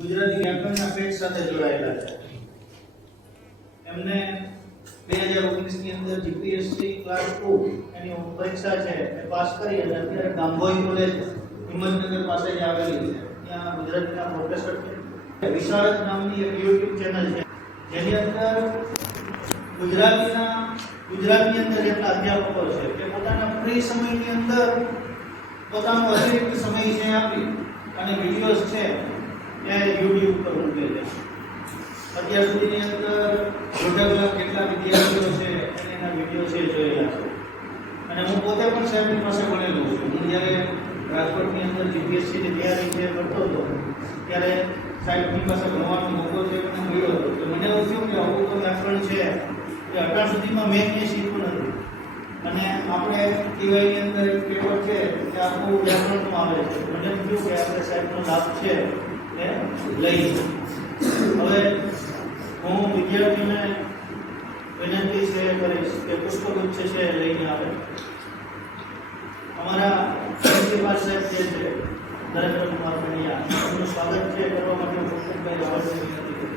ગુજરાતી વ્યાકરણના પેટ સાથે જોડાયેલા છે. એમને 2019 ની અંદર જીપીએસસી ક્લાસ 2 એની પરીક્ષા છે એ પાસ કરી અને અત્યારે ગાંભોઈ કોલેજ હિંમતનગર પાસે જ આવેલી છે. ત્યાં ગુજરાતીના પ્રોફેસર છે. વિશારદ નામની એક YouTube ચેનલ છે જેની અંદર ગુજરાતની અંદર જેટલા અધ્યાપકો છે તે પોતાના ફ્રી સમયની અંદર પોતાનો અતિરિક્ત સમય છે આપી અને વિડીયોઝ છે એ YouTube પર મૂકે છે. અત્યાર સુધીની અંદર 1.5 લાખ કેટલા વિદ્યાર્થીઓ છે એના વિડીયો છે જોયેલા છે. અને હું પોતે પણ સાહેબની પાસે ભણેલો છું. હું જ્યારે રાજકોટની અંદર જીપીએસસી ની તૈયારી જે કરતો હતો ત્યારે સાહેબની પાસે ભણવાનો મોકો છે મને મળ્યો હતો. તો મને એવું થયું કે આવું તો વ્યાકરણ છે કે અત્યાર સુધીમાં મેં ક્યાંય શીખ્યું નથી. અને આપણે ટીવાયની અંદર એક પેપર છે કે આખું વ્યાકરણનું આવે છે. મને એમ થયું કે આપણે સાહેબનો લાભ છે એ લઈએ. હવે હું વિદ્યાર્થીને વિનંતી છે કરીશ કે પુષ્પગુચ્છ છે લઈને આવે. અમારા પ્રિન્સિપાલ સાહેબ જે છે નરેન્દ્ર કુમાર પંડ્યા એમનું સ્વાગત છે કરવા માટે હું પુષ્પભાઈ રાવળને વિનંતી કરું.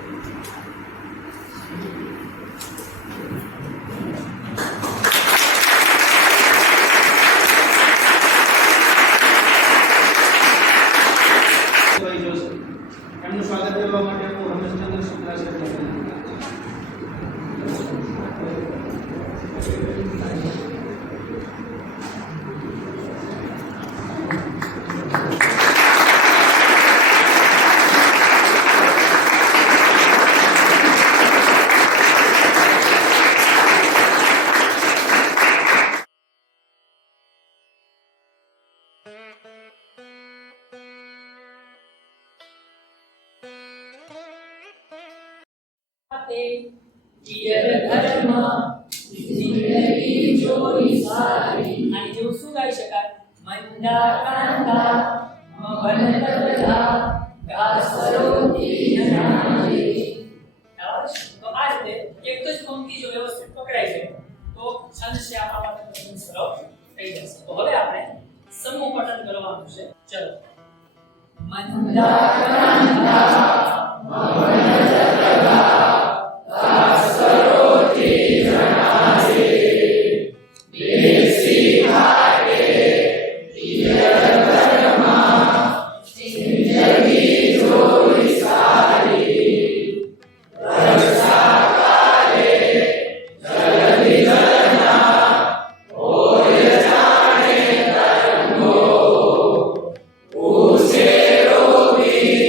એમનું સ્વાગત કરવા માટે હું રમેશચંદ્ર શુક્લા સાહેબને વિનંતી કરું. જિંદગી જોઈ સારી અને જેવું શું ગાઈ શકાય? મંદા કાંતા મગન તબલા કાસરોતી નારી. તો આ રીતે એક જ પંક્તિ જો વ્યવસ્થિત પકડાઈ જાય તો છંદ છે આપણા માટે સરળ થઈ જશે. તો હવે આપણે સમૂહ પઠન કરવાનું છે. ચલો. મંદા કાંતા મગન તબલા કાસરોતી નારી દેશી ઘાટે તિયરમાં જિંદગી જોઈ સારી વર્ષાકાલે જલધિ ઝરણા હોય જાણે તરંગો ઉછેરો બી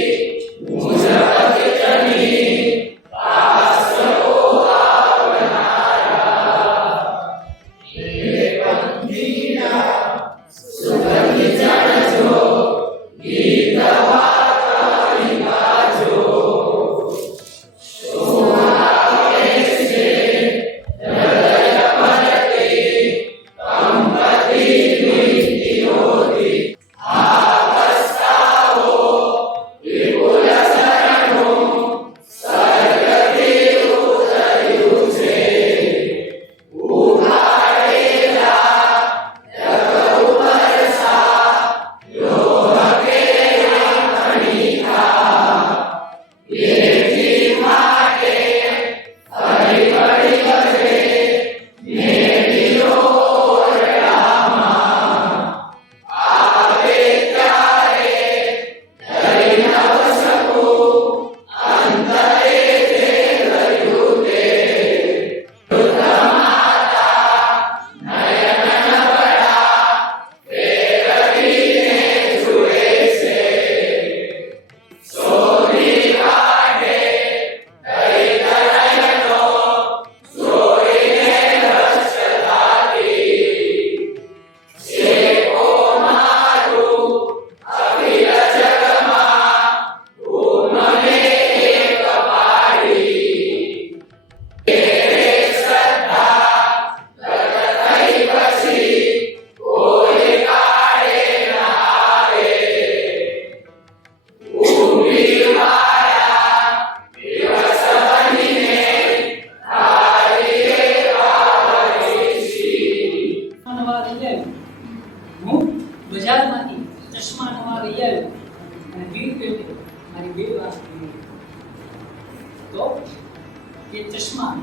એ ચશ્મા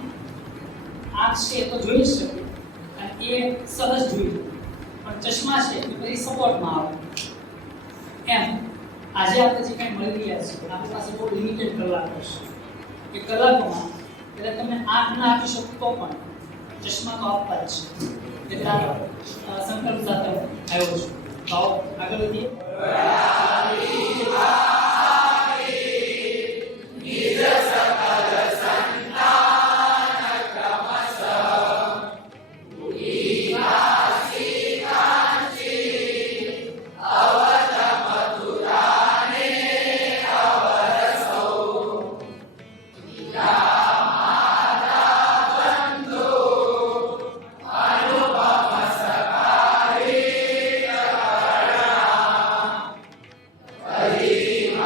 આંખ છે તો જોઈ જ શકે અને એ સહજ જોઈ શકે. પણ ચશ્મા છે એ પછી સપોર્ટમાં આવે. એમ આજે આપણે જે કંઈ મળી રહ્યા છે આપણી પાસે બહુ લિમિટેડ કલાકો છે. એ કલાકોમાં એટલે તમે આંખ ના આપી શકો તો પણ ચશ્મા તો આપવા જ છે. એટલે આ સંકલ્પ સાથે આવ્યો છું. તો આવો આગળ વધીએ. Hari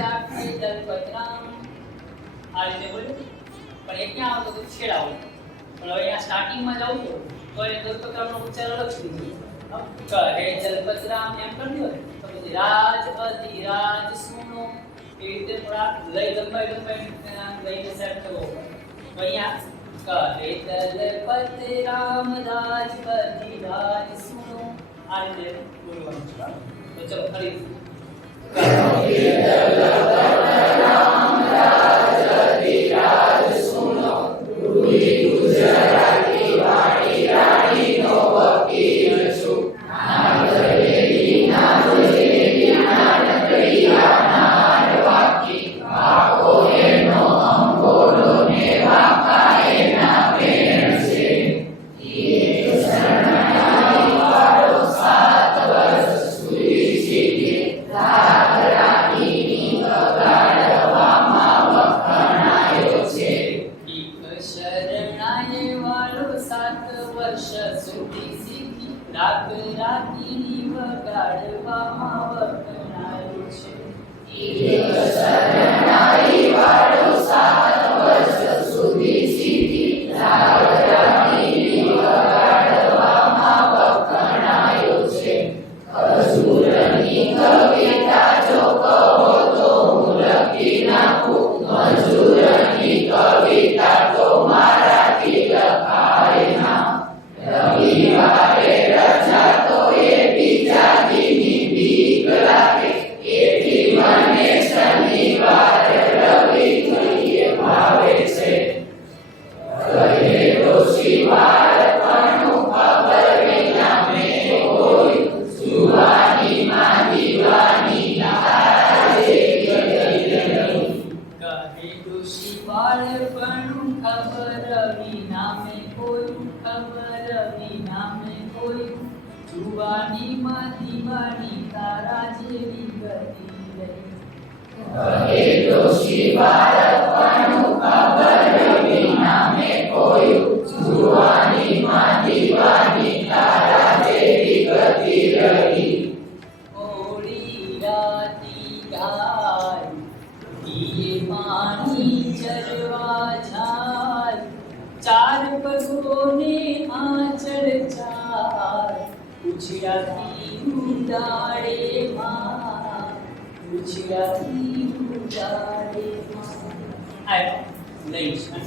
રાખે દલપતરામ. આ રીતે બોલ્યું પણ એ ક્યાં આવતો તો છેડા આવતો પણ હવે અહીંયા સ્ટાર્ટિંગમાં જાઉં તો એ દલપતરામનો ઉચ્ચાર અલગ થઈ ગયો. કહે દલપતરામ એમ કરી દો તો પછી રાજ અધિરાજ સુનો એ રીતે થોડા લઈ લંબાઈ લઈને સેટ કરવો પડે. તો અહીંયા કહે દલપતરામ રાજ અધિરાજ સુનો આ રીતે બોલવાનું છે. તો ચલો ફરી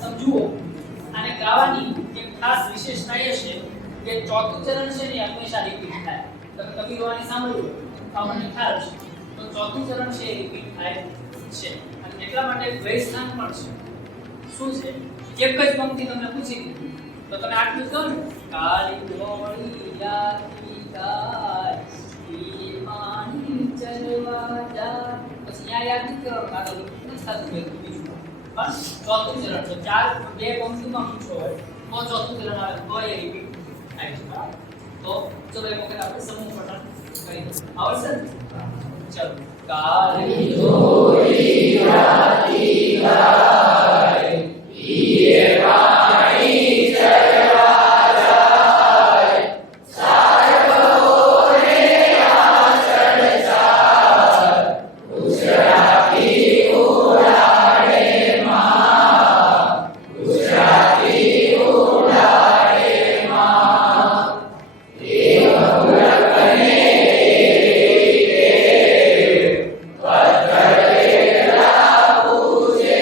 સમજુઓ આને ગાવાની એક ખાસ વિશેષતા એ છે કે ચોથું ચરણ છે ને હંમેશા રિપીટ થાય. તમે કબીરવાણી સાંભળ્યું આપણને ખ્યાલ છે તો ચોથું ચરણ છે એ રિપીટ થાય છે અને એટલા માટે દ્વૈત સ્થાન પણ છે. શું છે એક જ પંક્તિ તમને પૂછી દીધી તો તમે આટલું કહો ને કાળી ધોળી રાતી ગાય ઈ પાણી ચરવા જા પછી આ યાદ નથી કરવાનું આગળ નથી થતું બીજું પણ ચોથું ચરણ છે. ચાર બે પંક્તિમાં પૂછો હોય તો ચોથું ચરણ આવે તો એ રિપીટ થાય છે. તો ચલો એક વખત આપણે સમૂહ પઠન કરી દઈએ. આવડશે ને? ચલો કાળી ધોળી રાતી ગાય ઈ પાણી ચરવા જાય સારવોને આચળ ચાર ગુજરાતી ઉડાડે માં ગુજરાતી ઉડાડે માં એક મુરકને પથરેલા પૂજે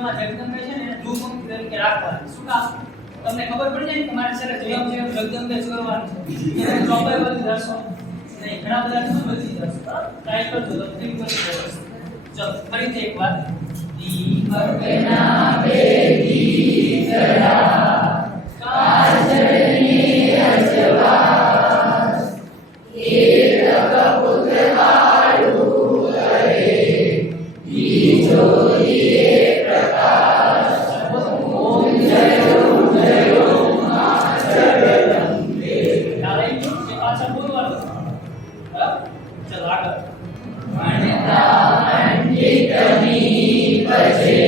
જીવનમાં જગદંબે છે ને એને ધ્રુવપંક્તિ તરીકે રાખવાની. શું કામ? તમને ખબર પડી જાય ને કે મારે સર જેમ જગદંબે કરવાનું છે એને ચોપડે બધી ધરશો નહીં, ઘણા બધા શું બધી ધરશો. બરાબર? ટ્રાય કરજો તો ફ્રી બધી ધરશો. ચલો ફરીથી એક વાર. દીપકના બે દીકરા કાજળની અજવાળ એક કપૂર કાળું કરે બીજો દિયે પ્રકાશ ઓમ જયો જયો મા જગદંબે. જે પાછળ બોલવાનું. બરાબર? ચલો આગળ. વણતા પંડિતની પછે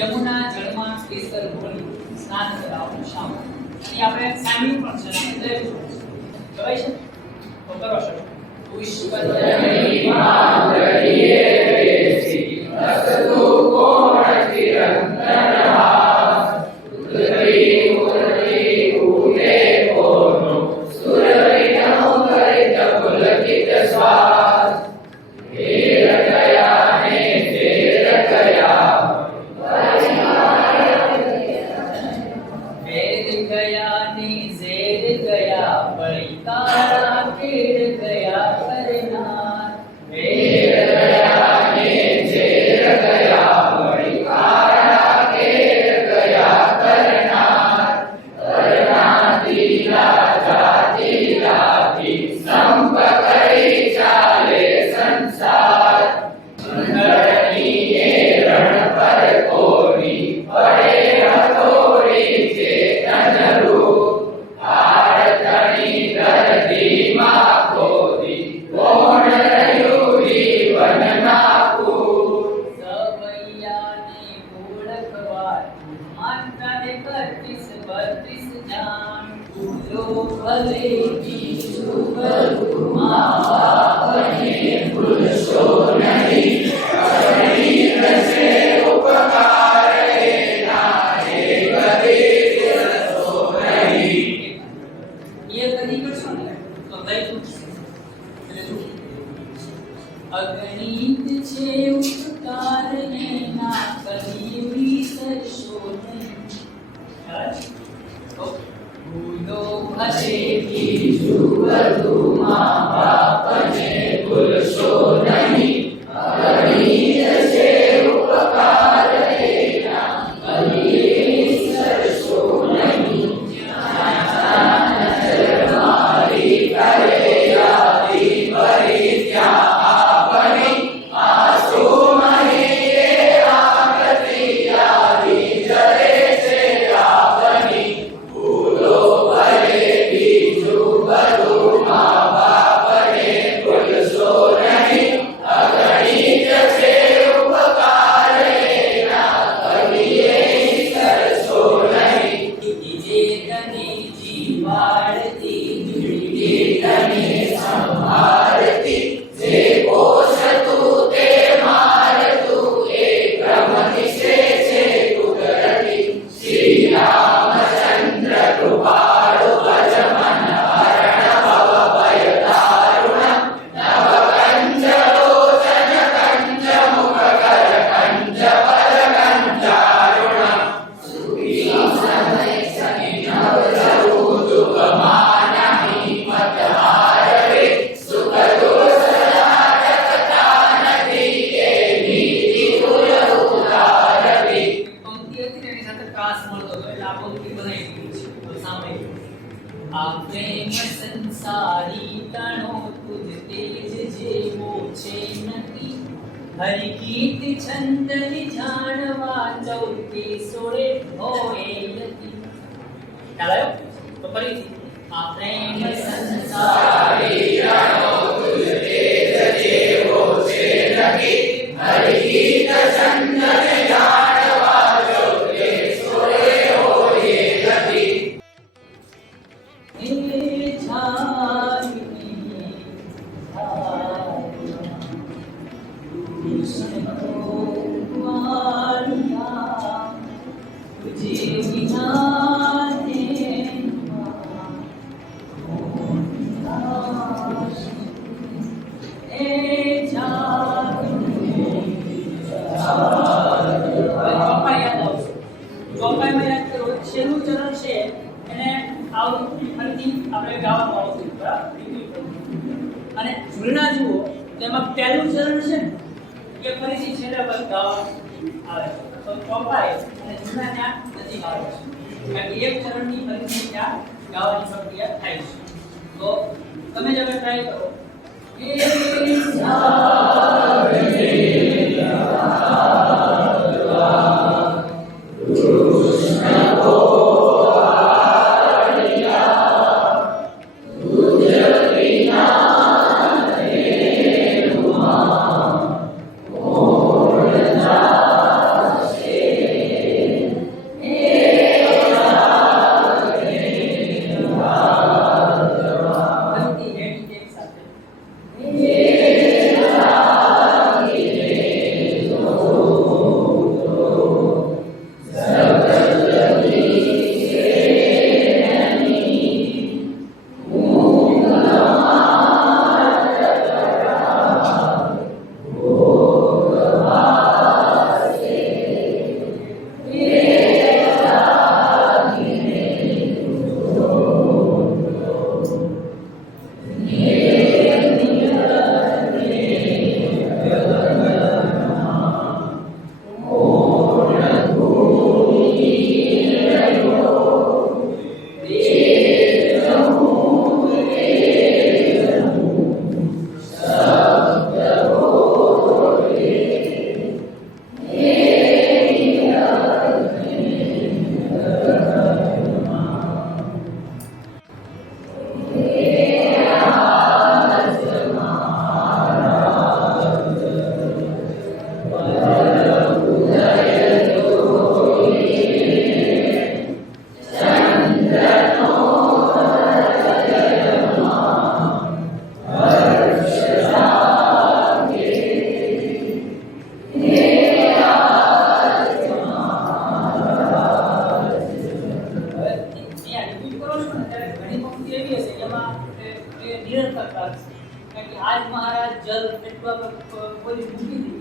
યમુના જળમાં કેસર ઘોળી સ્નાન કરાવું શામ. અહીં આપણે સામ્યું પણ છે આપણે લેવું ખબર છે તો કરો છો. પુષ્પતરી માંગરીએ બેસી અસતુ કોણ ચિરંતરહાસ ઉદરી ઉદરી ઉદે કોનો સુરવિનો કરિત પુલકિત સ્વાસ હેર ગયા ને હેર ગયા बलिकारा केड़ गया करनार वेर गया ने जेर गया बलिकारा केड़ गया करनार करनाती जाति जाति संप करी चाले संसार सुंदरनी ये रण पर कोरी पड़े हथोरी चेतन रूप અગણિત છે ઉપકાર ને ના કદી વિસરશો નહીં. ભૂલો ભલે બીજું બધું મા બાપને ભૂલશો નહીં. અગણિત છે ઉપકાર ને ના કદી વિસરશો નહીં. નજર મારી કરે યાદી ભરી ત્યાં आसु मही आकृति यादी जल સાથે ત્રાસ મળતો હતો એટલે આ પંક્તિ બનાવી દીધી છે. તો સાંભળો. આ પ્રેમ સંસારી તણો તુજ તેજ જેવો છે નથી, હરિ કીર્તિ છંદ જાણવા ચૌકે સોળે હોય નથી. ખ્યાલ આવ્યો? તો ફરીથી આ પ્રેમ સંસારી તણો તુજ તેજ જેવો છે નથી, હરિ કીર્તિ છંદ જાણવા ચૌકે સોળે હોય નથી. છેલ્લું ચરણ છે એને ફરીથી આપણે ગાવાનું આવતું બરાબર. અને ઝૂલણા જુઓ તો એમાં પહેલું ચરણ છે ને એ ફરીથી છેલ્લે પર ગાવાનું આવે છે. તો ચોપાઈ અને ઝૂલણા ત્યાં નથી આવે છે, કારણ કે એક ચરણની ફરીથી ત્યાં ગાવાની પ્રક્રિયા થાય છે. તો તમે જ હવે ટ્રાય કરો. આજ મહારાજ જલ એટલા કોઈ મૂકી દીધી,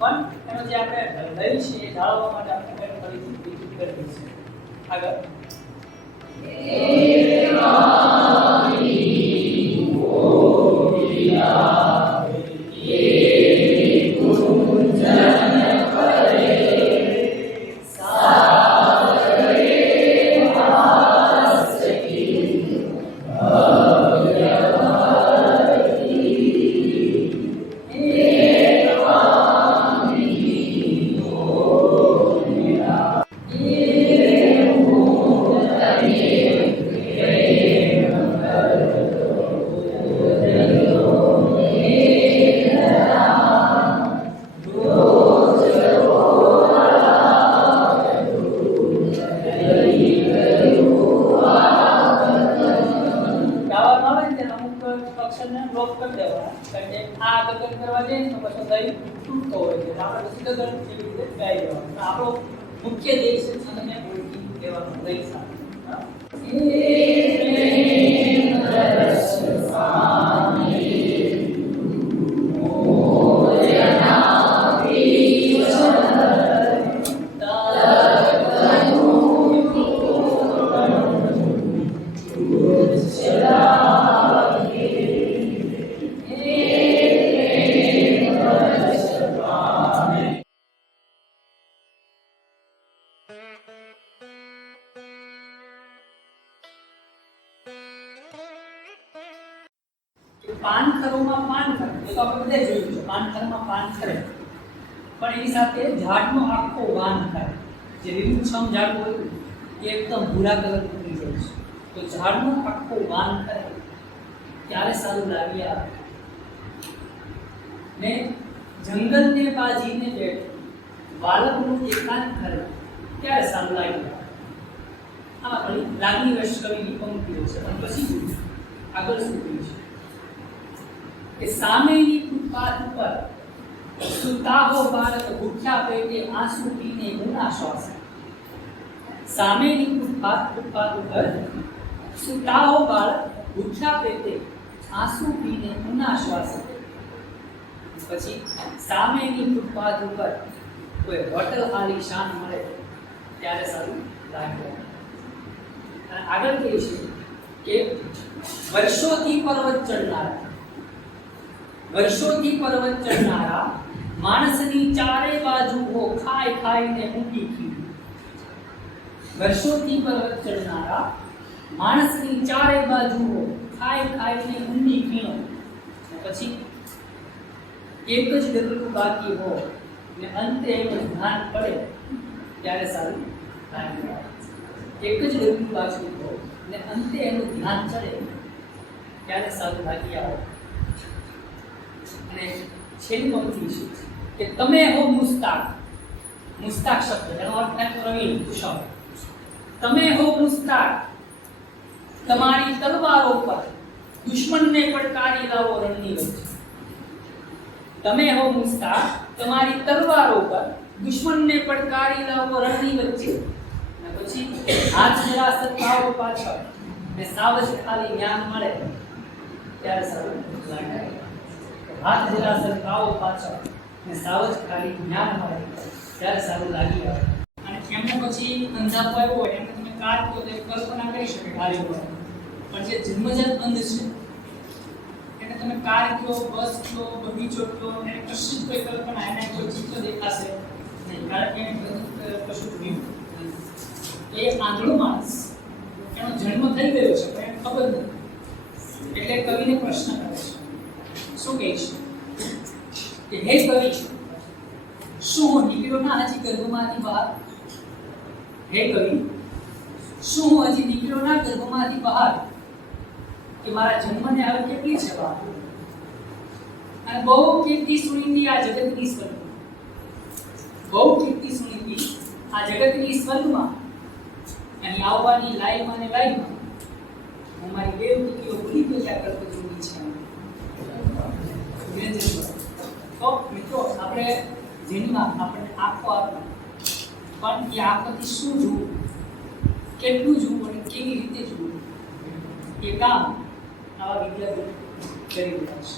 પણ એનો જે આપણે લઈ છે એ જાળવવા માટે આપણે ફરીથી વિકસિત કરવી છે. આગળ આપણો મુખ્ય દેશ છે અને ઓળખી લેવાનો લઈ પાનખરોમાં પાનખર એ તો આપણે બધે જોયું છે, પાનખરમાં પાનખરે, પણ એની સાથે ઝાડનો આખો વાનખર, જે લીલુંછમ ઝાડ હોય એ એકદમ ભૂરા કલરનું થઈ જાય છે, તો ઝાડનો આખો વાનખર ત્યારે સારું લાગ્યા ને જંગલને બાજીને બેઠ બાલકનું એકાંત ઘર ત્યારે સારું લાગ્યા. આ આપણી લાગણી વશ કવિની પંક્તિઓ છે, પણ પછી આગળ શું કહ્યું છે કે સામેની ફૂટપાથ ઉપર સુતાહો બાળક ભૂખ્યા પેટે આંસુ પીને ઊના શ્વાસે. સામેની ફૂટપાથ ઉપર સુતાહો બાળક ભૂખ્યા પેટે આંસુ પીને ઊના શ્વાસે. પછી સામેની ફૂટપાથ ઉપર કોઈ હોટલ આલી શાન મળે ત્યારે સારું લાગે. અને આગળ કહે છે કે વર્ષોથી પર્વત ચડનારા માણસની ચારે બાજુ હો ખાઈ ખાઈને ઊંડી ખીણ. વર્ષોથી પર્વત ચડનારા માણસની ચારે બાજુ હો ખાઈ ખાઈને ઊંડી ખીણો. પછી એક જ ડગલું બાકી હો ને અંતે એનું ધ્યાન પડે ત્યારે સારું લાગે. એક જ ડગલું બાકી હો ને અંતે એનું ધ્યાન ચડે ત્યારે સારું લાગી આવે. અને છેલ્લી પંક્તિ છે કે તમે હો મુસ્તાક. મુસ્તાક શબ્દ એનો અર્થ થાય પ્રવીણ કુશળ. તમે હો મુસ્તાક, તમારી તલવારો પર દુશ્મનને પડકારી લાવો રણની વચ્ચે. તમે હો મુસ્તાક, તમારી તલવારો પર દુશ્મનને પડકારી લાવો રણની વચ્ચે. અને પછી હાથ જરા સરકાવો પાછળ ને સાવજ ખાલી જ્ઞાન મળે ત્યારે સારું લાગે. હાથ જરા સરકાવો પાછળ ને સાવજ ખાલી જ્ઞાન મળે ત્યારે સારું લાગી આવે. અને એમને પછી અંધાપો આવ્યો હોય એમને તમે કાર કહો તો કલ્પના કરી શકે ગાડી ઉપર, પણ જે જન્મજાત અંધ છે એને તમે કાર કહો, બસ કહો, બગીચો કહો, એને કશું કોઈ કલ્પના, એને કોઈ ચિત્ર દેખાશે નહીં, કારણ કે એને કશું જોયું. એ આંધળો માણસ, એનો જન્મ થઈ ગયો છે પણ એને ખબર નથી. એટલે કવિને પ્રશ્ન કરે છે, શું કહે છે કે હે કવિ, શું હું નીકળ્યો ના હજી ગર્ભમાંથી બહાર? હે કવિ, શું હું હજી નીકળ્યો ના ગર્ભમાંથી બહાર કે મારા જન્મને હવે કેટલી છે વાર? અને બહુ કીર્તિ સુણીતી આ જગતની સ્વર્ગમાં, બહુ કીર્તિ સુણીતી આ જગતની સ્વર્ગમાં, અને આવવાની લાઈમાં ને લાઈમાં હું મારી દેવ દીકરીઓ ભૂલી ગયા કરતો જોડી છે. તો મિત્રો આપણે જેનમાં આપણે આંખો આપી, પણ એ આંખોથી શું જોવું, કેટલું જોવું અને કેવી રીતે જોવું એ કામ આવા વિદ્યાર્થીઓ કરી રહ્યા છે.